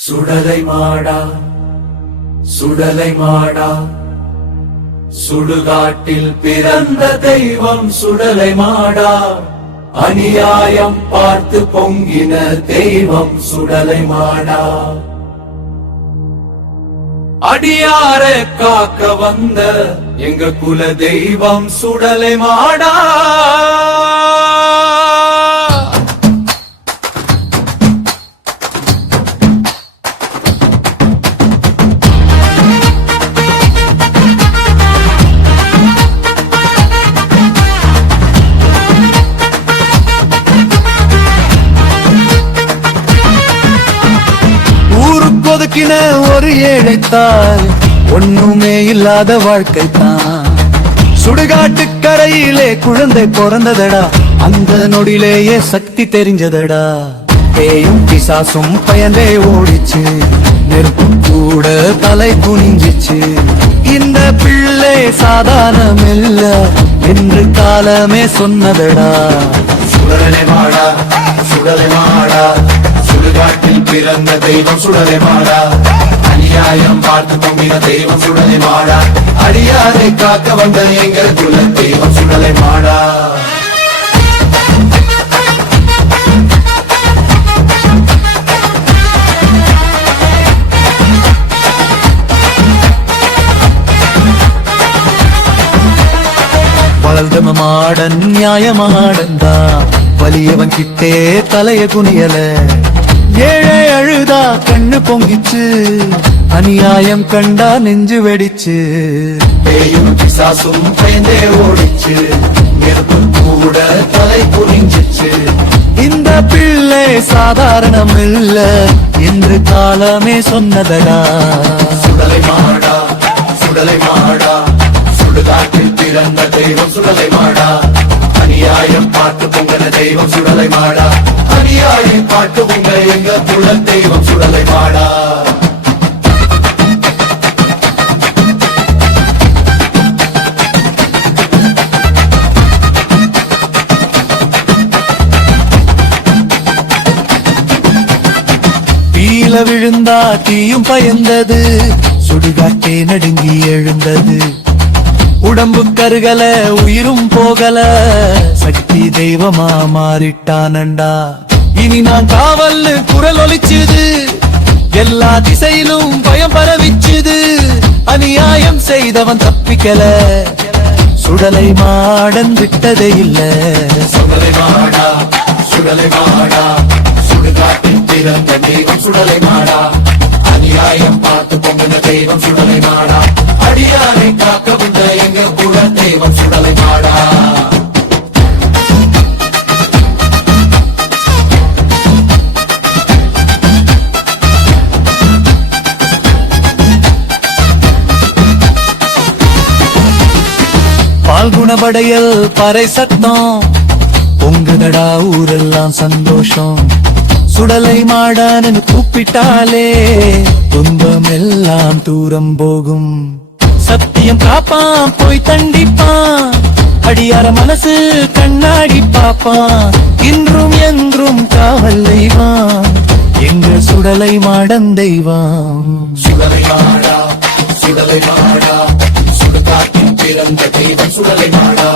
சுடலை மாடா சுடலை மாடா சுடுகாட்டில் பிறந்த தெய்வம் சுடலை மாடா அநியாயம் பார்த்து பொங்கின தெய்வம் சுடலை மாடா அடியார காக்க வந்த எங்க குல தெய்வம் சுடலை மாடா ஒதுக்கின ஒரு ஏழைத்தாய் ஒண்ணுமே இல்லாத வாழ்க்கை தான் சுடுகாட்டு கரையிலே குழந்தை பிறந்ததடா அந்த நொடியிலேயே சக்தி தெரிஞ்சதடா பேயும் பிசாசும் பயந்தே ஓடிச்சு நெருப்பு கூட தலை குனிஞ்சிச்சு இந்த பிள்ளை சாதாரணம் இல்ல என்று காலமே சொன்னதடா சுடலை மாடா சுடலை மாடா சுடுகாட்டில் பிறந்த தெய்வம் சுடலை மாடா அநியாயம் பார்த்து பொங்கின தெய்வம் சுடலை மாடா அடியாரை காக்க வந்த எங்கள் குல தெய்வம் சுடலை மாடா வளர்ந்தம மாடன் நியாயமாடந்தா வலியவன் கிட்டே தலைய குனியல ஏழை அழுதா கண்ணு பொங்கிச்சு அநியாயம் கண்டா நெஞ்சு வெடிச்சு பேயும் பிசாசும் பயந்தே ஓடிச்சு நெருப்பு கூட தலை குனிஞ்சிச்சு இந்த பிள்ளை சாதாரணம் இல்ல என்று காலமே சொன்னதடா சுடலை மாடா சுடலை மாடா சுடுகாட்டில் பிறந்த தெய்வம் சுடலை மாடா அநியாயம் பார்த்து பொங்கன தெய்வம் சுடலை மாடா அநியாயம் பார்த்து பொங்க எங்க குல தெய்வம் சுடலை மாடா தீல விழுந்தா தீயும் பயந்தது சுடுகாட்டே நடுங்கி எழுந்தது உடம்பு கருகல உயிரும் போகல சக்தி தெய்வமா மாறிட்டானண்டா இனி நான் காவல் குரல் ஒலிச்சுது எல்லா திசையிலும் பயம் பரவிச்சுது அநியாயம் செய்தவன் தப்பிக்கல சுடலை மாடன் விட்டதே இல்ல சுடலை மாடா சுடலை மாடா சுடுகாட்டில் பிறந்த தெய்வம் சுடலை மாடா அநியாயம் பார்த்து பொங்கின தெய்வம் சுடலை மாடா அடியாரை காக்க வந்த எங்க குல தெய்வம் சுடலை மாடா பால்குணபடையல் பறை சத்தம் பொங்குதடா ஊரெல்லாம் சந்தோஷம் சுடலை மாடான்னு கூப்பிட்டாலே துன்பம் எல்லாம் தூரம் போகும் சத்தியம் காப்பான் போய் தண்டிப்பான் அடியார மனசு கண்ணாடி பாப்பான் இன்றும் என்றும் காவல் தெய்வான் எங்க சுடலை மாடன் தெய்வம் சுடலை மாடா சுடலை மாடா சுடுகாட்டில் பிறந்த தெய்வம் சுடலை மாடா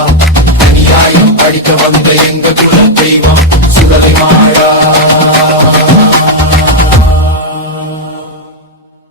அநியாயம் படிக்க வந்த எங்க